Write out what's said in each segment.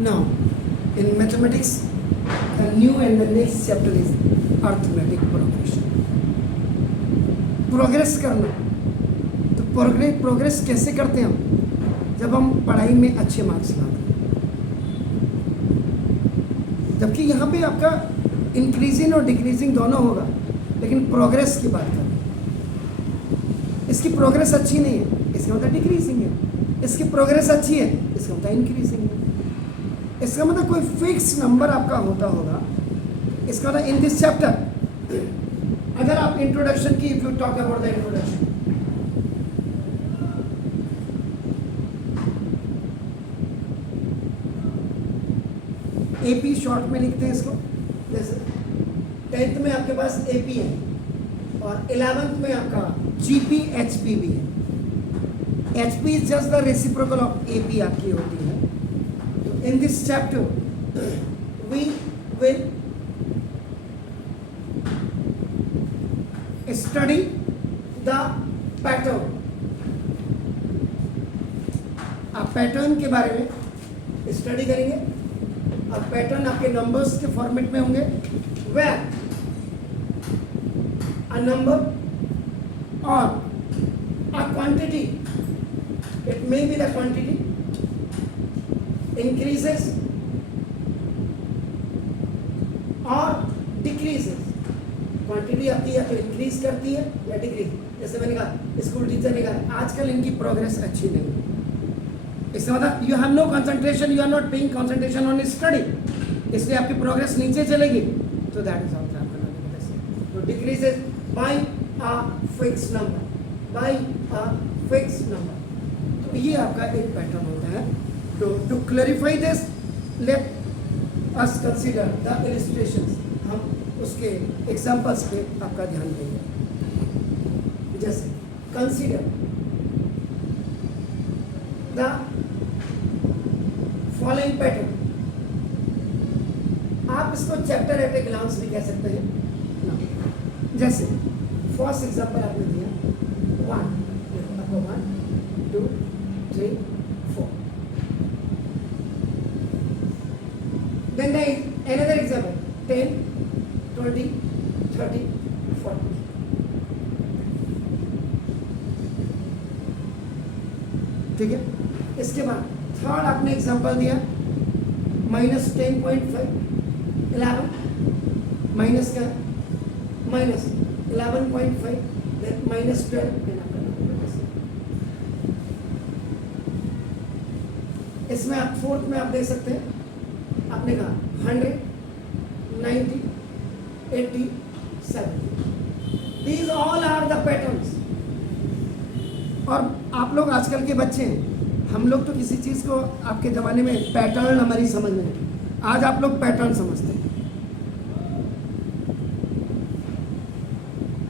Now, in mathematics, the new and the next chapter is arithmetic progression. Progress करना, तो progress कैसे करते हैं हम? जब हम पढ़ाई में अच्छे मार्क्स लाते हैं। जबकि यहाँ पे आपका इंक्रीजिंग और डिक्रीजिंग दोनों होगा, लेकिन प्रोग्रेस की बात करें, इसकी प्रोग्रेस अच्छी नहीं है, इसका मतलब डिक्रीजिंग है। इसकी प्रोग्रेस अच्छी है, इसका मतलब इंक्रीजिंग है। इसका मतलब कोई फिक्स नंबर आपका होता होगा। इसका मतलब इन दिस चैप्टर, अगर आप इंट्रोडक्शन की, if you talk about the introduction, AP short में लिखते हैं इसको। जैसे 10th में आपके पास एपी है और 11th में आपका जीपी एचपी भी है। HP is just the reciprocal of AP आपकी होती है। तो in this chapter we will study the pattern. आप पैटर्न के बारे में स्टडी करेंगे और पैटर्न आपके नंबर्स के फॉर्मेट में होंगे। वेयर अ नंबर और a quantity, it may be the quantity increases और डिक्रीजेस। क्वांटिटी आपकी या तो इंक्रीज करती है या डिक्रीज। जैसे मैंने कहा, स्कूल टीचर ने कहा आजकल इनकी प्रोग्रेस अच्छी नहीं है, इसका मतलब you have no concentration, you are not paying concentration on study, इसलिए आपकी प्रोग्रेस नीचे चलेगी। तो दैट इज आउट आपका। तो decreases by a fix number, by a fix number. तो ये आपका एक पैटर्न होता है। तो to clarify this, let us consider the illustrations. हम उसके एग्जांपल्स पे आपका ध्यान देंगे। जैसे कंसीडर द फॉलोइंग पैटर्न। आप इसको चैप्टर एट ए ग्लांस भी कह सकते हैं ना। जैसे फर्स्ट एग्जांपल आपने दिया 1 2 3 4। Then another example 10 20 30 40। ठीक है। इसके बाद थर्ड आपने एग्जांपल दिया -10.5 11 माइनस का -11.5 देन -12। इसमें आप फोर्थ में आप देख सकते हैं, आपने कहा 100 90 80 70। These all are the patterns. और आप लोग आजकल के बच्चे हैं, हम लोग तो किसी चीज़ को आपके ज़माने में पैटर्न हमारी समझ में नहीं, आज आप लोग पैटर्न समझते हैं।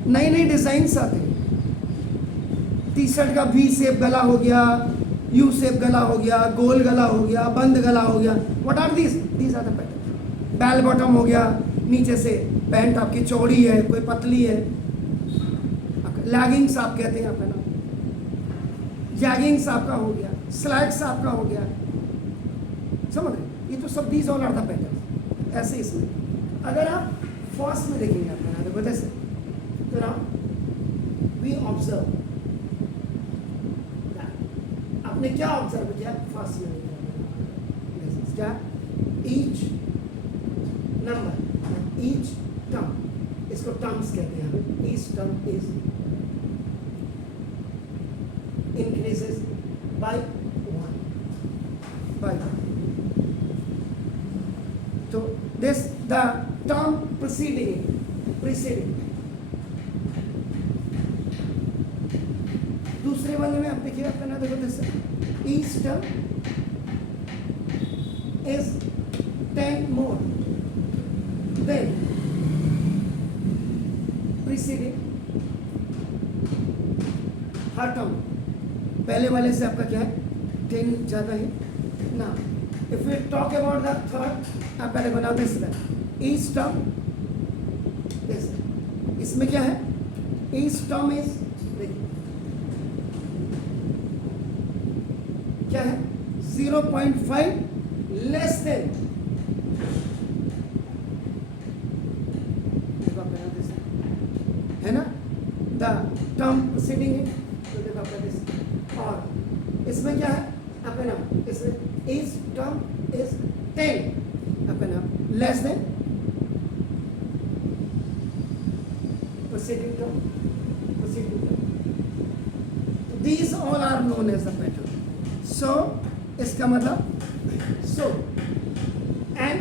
नई नई डिज़ाइंस आते हैं। टी शर्ट का वी शेप गला हो गया, यू शेप गला हो गया, गोल गला हो गया, बंद गला हो गया। What are these? These are the pattern. Bell bottom हो गया, नीचे से पैंट आपकी चौड़ी है, कोई पतली है, लैगिंग्स आप कहते हैं आपका नाम, जैगिंग्स आपका हो गया, स्लैक्स आपका हो गया। समझ रहे? ये तो सब these all are the pattern. ऐसे इसमें अगर आप फर्स्ट में देखेंगे आपका नाम देखो जैसे, तो नाउ वी ऑब्जर्व, आपने क्या ऑब्जर्व किया फर्स्ट में? क्या? ईच नंबर, ईच टर्म, इसको टर्म्स कहते हैं हम। Each term is increases by 1। तो दिस द टर्म प्रीसीडिंग। दूसरे वाले में आप देखिए आपका ना देखो जैसे each term is 10 more than preceding her term. पहले वाले से आपका क्या है? 10 ज़्यादा है ना। If we talk about the third, आप पहले बनाओ दिस ईच टर्म दिस, इसमें क्या है? ईच टर्म इज क्या है? 0.5 लेस टर्म प्रोसीडिंग है, तो देखो आपका दिस, और इसमें क्या है आपका नाम, इसमें इज टर्म इज 10 आपका नाम less than proceeding term, proceeding term. These all are known as the pattern. So इसका मतलब so an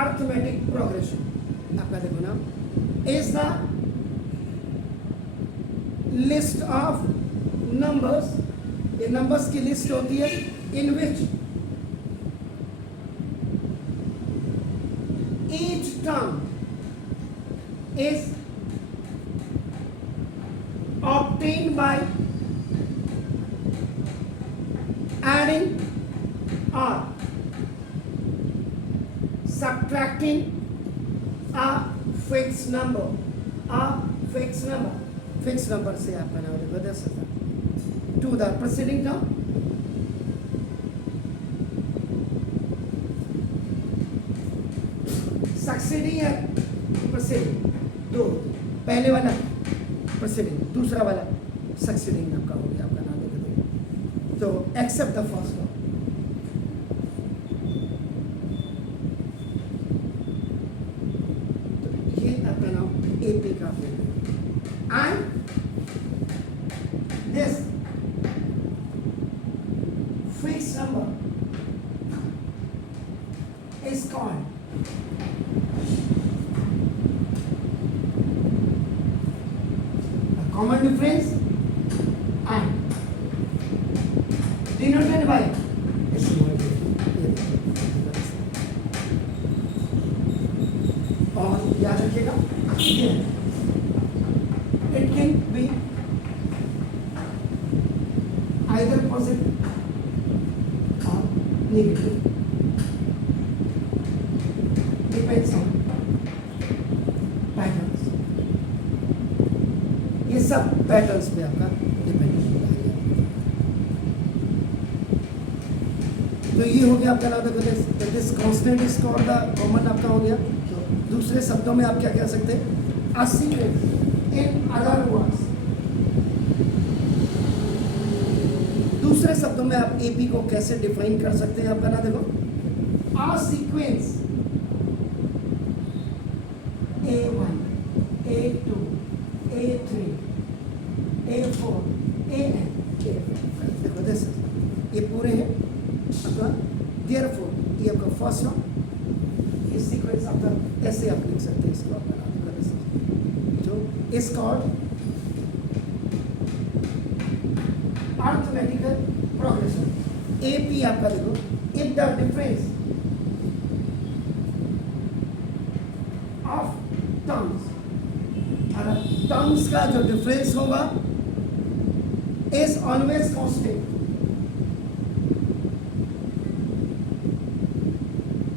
arithmetic progression आपका देखो ना is the list of numbers, ये numbers की list होती है in which each term is obtained by adding or subtracting a fixed number, a fixed number, fixed number से आप बना देखो दे सकता to the preceding term. Succeeding है preceding, दो, पहले वाला preceding, दूसरा वाला succeeding आपका हो गया, आपका नाम देखो तो accept the first one. तो ये आपका नाम AP का है and this fixed number is called a common difference and denoted by a small difference. और याद रखिएगा it can be either positive or negative, depends on patterns. ये सब पैटर्न्स पे आपका डिपेंड है. तो ये हो गया आपका नाम देखो this constant is called the common आपका हो गया. दूसरे शब्दों में आप क्या कह सकते हैं, a sequence. In other words, दूसरे शब्दों में आप एपी को कैसे डिफाइन कर सकते हैं आपका ना देखो, a sequence A1 A2 A3 A4 AN देखो दिस ये पूरे हैं आपका. देयरफॉर ये आपका फर्स्ट वन, इस सीक्वेंस आपका ऐसे आप लिख सकते हैं इसको आपका जो is called arithmetical progression. AP आपका देखो if the difference of terms, अगर टर्म्स का जो डिफरेंस होगा इज ऑलवेज कांस्टेंट,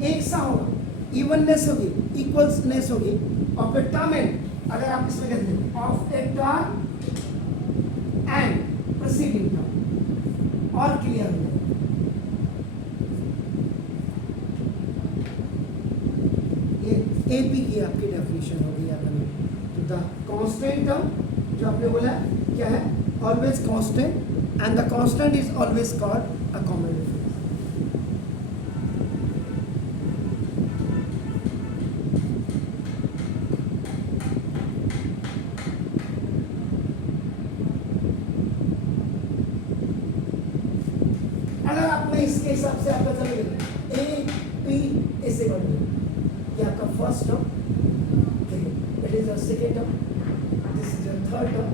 एक सा होगा, इवननेस होगी, इक्वलनेस होगी ऑफ ए टर्म एंड, अगर आप इसमें कहते हैं of a term and preceding term, और क्लियर हो जाएगा. ये एपी की आपकी डेफिनेशन हो गई आपने. तो द कांस्टेंट टर्म जो आपने बोला क्या है, always constant and the constant is always called a common difference. इसके हिसाब से आपका चलेगा ए पी ऐसे बन गया. ये आपका first term, it is your second term, this is your third term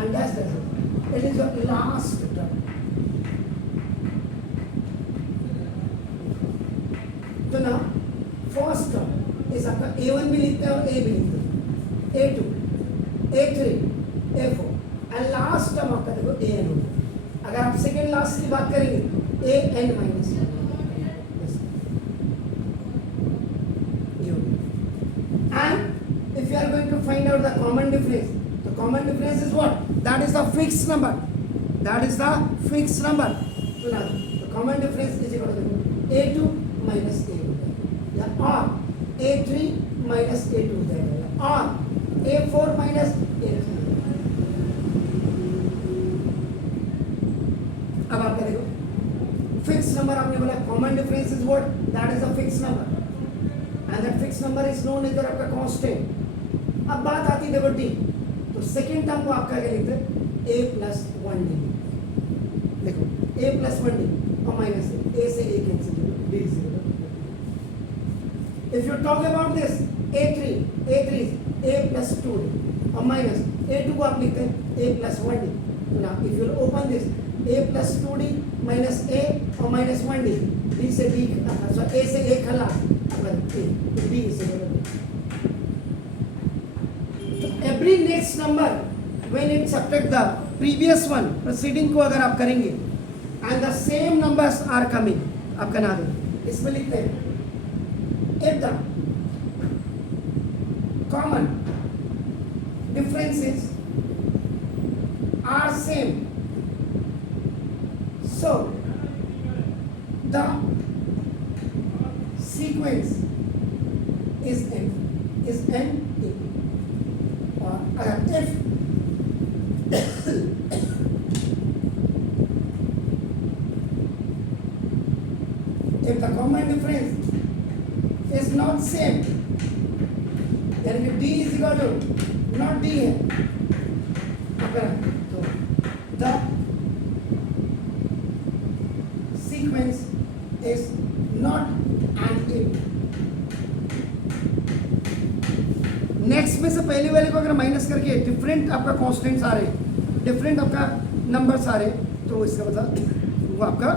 and that's it is your last term. तो ना फर्स्ट टर्म इज आपका A1 भी लिखते हैं और A भी लिखते हैं, A2 A3 A4 and last term आपका देखो AN होगा. अगर आप सेकेंड लास्ट की बात करेंगे AN minus 1. And if you are going to find out the common difference, the common difference is what? That is the fixed number. That is the fixed number. So now the common difference is equal to A2 minus A1, or A3 minus A2, or A4 minus A3. this is what? That is a fixed number. And that fixed number is known इधर आपका constant. अब बात आती है देखो D. तो second term को आपका क्या लिखते हैं? A plus 1D. देखो A plus 1D और माइनस A से A कैंसिल करो, D से If you talk about this A3 is A plus 2D और माइनस A2 को आप लिखते हैं A plus 1D. Now if you open this A plus 2D minus A और minus 1D, D से D so A से A खला अगर A तो D से तो every next number when it subtract the previous one preceding को अगर आप करेंगे and the same numbers are coming आपका ना दो इसमें लिखते हैं if the common differences are same, so the sequence is n or if if the common difference is not same, यानी कि d is equal to not d है तो the sequence is not an if. Next में से पहले वाले को अगर माइनस करके डिफरेंट आपका कॉन्स्टेंट्स आ रहे डिफरेंट आपका नंबर्स आ रहे तो इसका मतलब वो आपका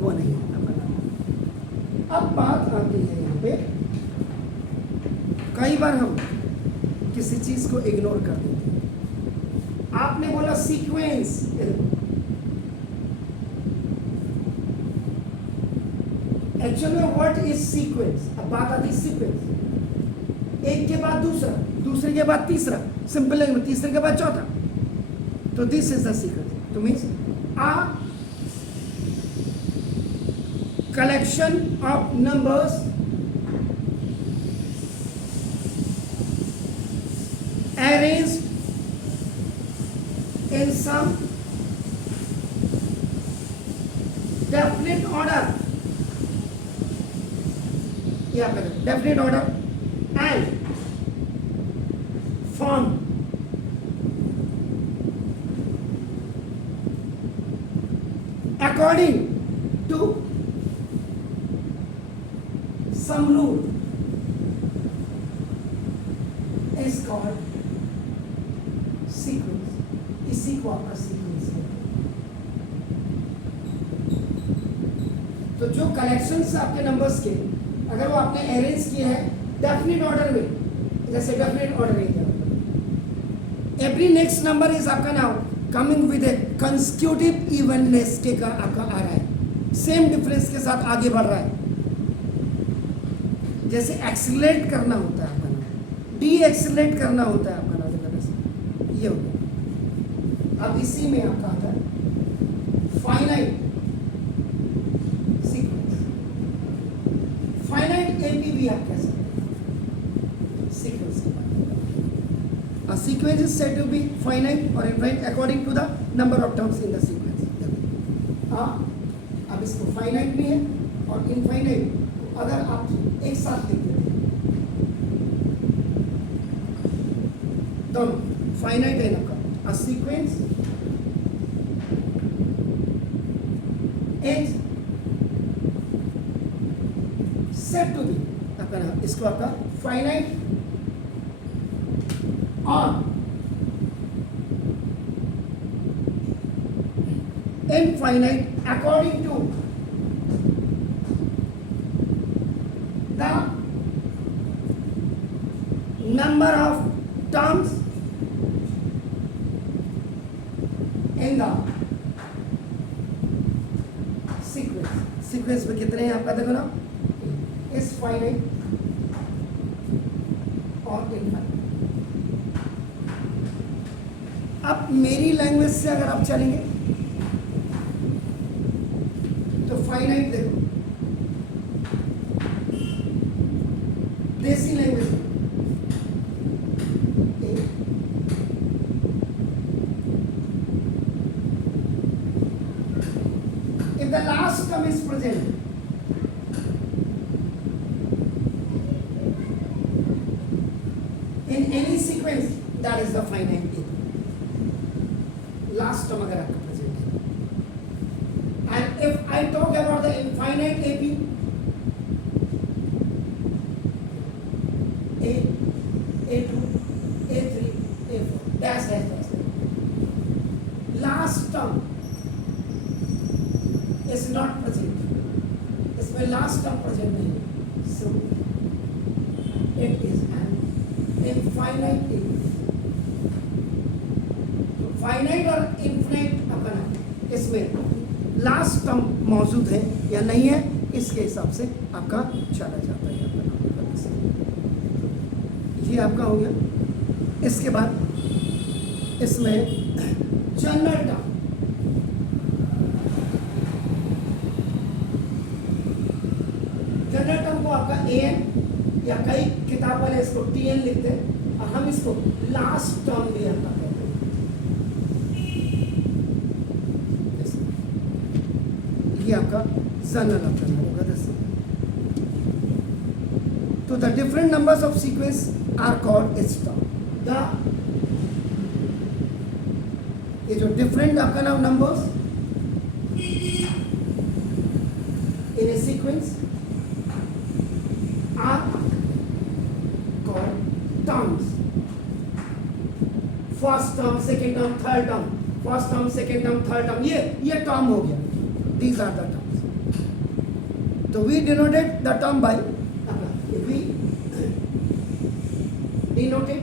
वो नहीं है आपका। अब बात आती है यहाँ पे कई बार हम किसी चीज को इग्नोर कर देते हैं। आपने बोला सीक्वेंस, एक्चुअल में व्हाट इज सीक्वेंस। अब बात आती है सीक्वेंस, एक के बाद दूसरा, दूसरे के बाद तीसरा, सिंपल लैंग्वेज तीसरे के बाद चौथा, तो दिस इज द सीक्वेंस। तो means a collection of numbers arranged in some definite order, yeah, definite order and formed according to some rule is called sequence. इसी को आपका सीक्वेंस है। तो जो कलेक्शंस आपके नंबर्स के अगर वो आपने अरेंज किए हैं डेफिनेट ऑर्डर में, जैसे डेफिनेट ऑर्डर है, एवरी नेक्स्ट नंबर इज आपका now coming with A consecutive evenness के का आपका आ रहा है, सेम डिफरेंस के साथ आगे बढ़ रहा है। जैसे एक्सीलरेट करना होता है आपका नाम, डी एक्सीलरेट करना होता है आपका नाम, ये हो गया। अब इसी में आपका आता है फाइनाइट सीक्वेंस, फाइनाइट एपी भी आप कह सकते हैं सीक्वेंस के बाद। A sequence is said to be finite or infinite according to the number of terms in the sequence। अब इसको फाइनाइट भी है और इनफाइनाइट अगर आप एक साथ लिख देते हैं दोनों फाइनाइट है आपका। A sequence is said to be आपका नाम, इसको आपका फाइनाइट और infinite according to the number of terms in the sequence। Sequence में कितने हैं आपका देखो ना, इस फाइनाइट और इनफाइनाइट। अब मेरी लैंग्वेज से अगर आप चलेंगे तो फाइनाइट देखो, देसी language the last term is present sequence, that is the finite AP. Last term अगर आपका present है. And if I talk about the infinite AP, A, A2, A3, A4, dash, dash, dash. Last term is not present. इसमें last term present नहीं है. So it is an infinite AP. Finite और infinite अपना इसमें last term मौजूद है या नहीं है, इसके हिसाब से आपका चला जाता है अपना। ये आपका हो गया। इसके बाद इसमें जनरल टर्म, जनरल टर्म को आपका एन या कई किताब वाले इसको टीएन लिखते हैं और हम इसको लास्ट टर्म भी आपका कहते हैं। ये आपका जनरल टर्म होगा। तो the different numbers of sequence are called its term. The ये जो डिफरेंट आपका नाम numbers in a sequence are called terms. First term, second term, third term, first term, second term, third term, ये term हो गया। These are the terms. So we denoted the term by, if we denoted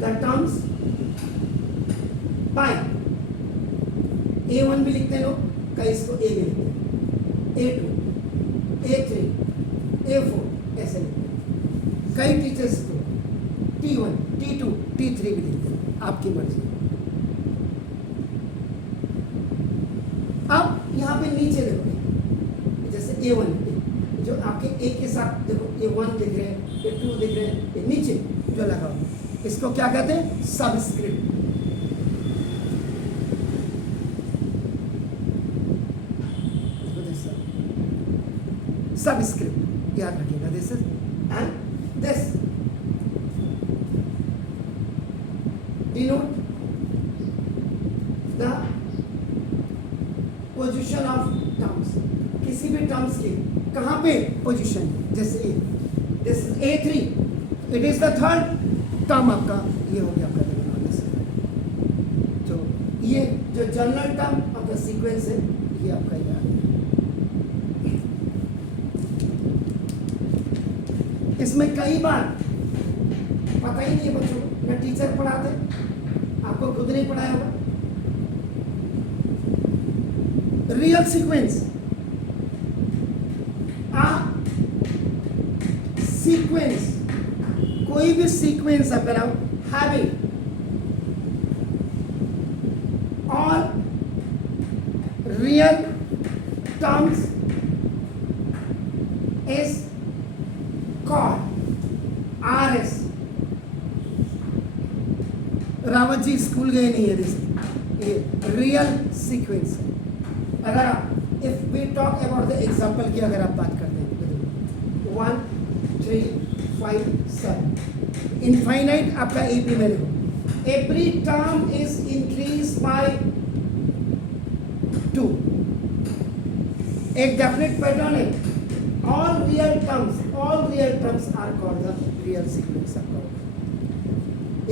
the terms by A1 भी लिखते हैं लोग, कई इसको A भी लिखते हैं, A2, A3, A4 ऐसे लिखते हैं। कई टीचर्स को T1, T2, T3 भी लिखते हैं, आपकी मर्जी। अब यहाँ पे नीचे देखो, जैसे A1 जो आपके A के साथ देखो, A1 दिख रहे हैं, A2 दिख रहे हैं, ये नीचे जो लगा हुआ इसको क्या कहते हैं? सबस्क्रिप्ट। सबस्क्रिप्ट याद रखिएगा। This is and this denote the position of terms. किसी भी टर्म्स की कहाँ पे पोजीशन, जैसे this A3, it is the third term आपका, ये हो गया आपका। तो ये जो जनरल टर्म आपका सीक्वेंस है, ये आपका याद है। इसमें कई बार पता ही नहीं है बच्चों को, ना टीचर पढ़ाते, आपको खुद नहीं पढ़ाया होगा। रियल सीक्वेंस, सीक्वेंस, कोई भी सीक्वेंस अगर आप having all real terms is called RS। Rawat ji school गए नहीं है, ये रियल सीक्वेंस है। अगर आप if we talk about the example की अगर आप बात करते हैं, 1 3 5 7 इनफाइनाइट आपका AP में देखो, every term is increase by 2। एक डेफिनेट पैटर्न है, all real terms are called the real sequence आपका।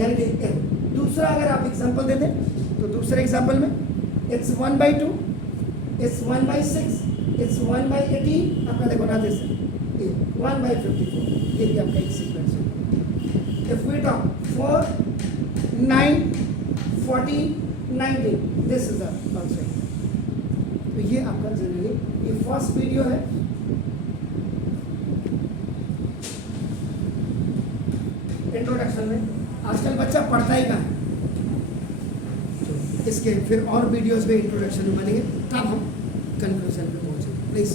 यानी कि दूसरा अगर आप एग्जाम्पल देते तो दूसरे एग्जाम्पल में it's 1/2, it's 1/6, it's 1/18 आपका देखो ना, जैसे 1/54, ये भी आपका एक सीक्वेंस है। If we talk 4 9 14 19, this is the concept। तो ये आपका जनरली ये फर्स्ट वीडियो है। इंट्रोडक्शन में आजकल बच्चा पढ़ता ही कहाँ है, तो इसके फिर और वीडियोस में इंट्रोडक्शन में बनेंगे, तब हम कंक्लूजन पे पहुंचेंगे। प्लीज